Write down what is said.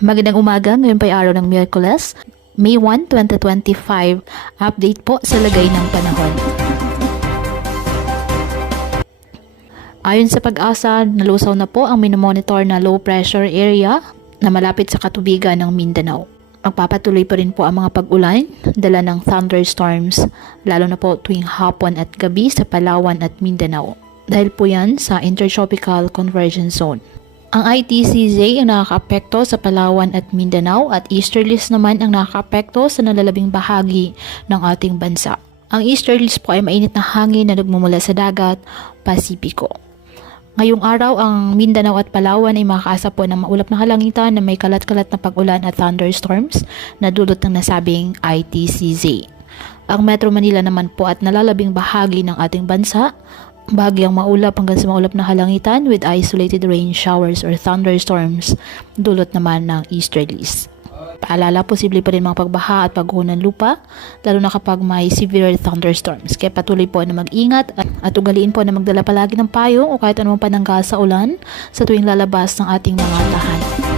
Magandang umaga, ngayon pa ay araw ng Miyerkules, May 1, 2025. Update po sa lagay ng panahon. Ayon sa Pag-asa, nalusaw na po ang minomonitor na low pressure area na malapit sa katubigan ng Mindanao. Magpapatuloy pa rin po ang mga pag-ulan, dala ng thunderstorms, lalo na po tuwing hapon at gabi sa Palawan at Mindanao. Dahil po yan sa Intertropical Convergence Zone. Ang ITCZ ang nakakaapekto sa Palawan at Mindanao at easterlies naman ang nakakaapekto sa nalalabing bahagi ng ating bansa. Ang easterlies po ay mainit na hangin na nagmumula sa dagat, Pasipiko. Ngayong araw, ang Mindanao at Palawan ay makakaasa po ng maulap na kalangitan na may kalat-kalat na pag-ulan at thunderstorms na dulot ng nasabing ITCZ. Ang Metro Manila naman po at nalalabing bahagi ng ating bansa, bahagyang maulap hanggang sa maulap na kalangitan with isolated rain showers or thunderstorms, dulot naman ng easterlies. Paalala, posible pa rin mga pagbaha at pagguho ng lupa, lalo na kapag may severe thunderstorms. Kaya patuloy po na mag-ingat at ugaliin po na magdala palagi ng payong o kahit anumang panangga sa ulan sa tuwing lalabas ng ating mga tahanan.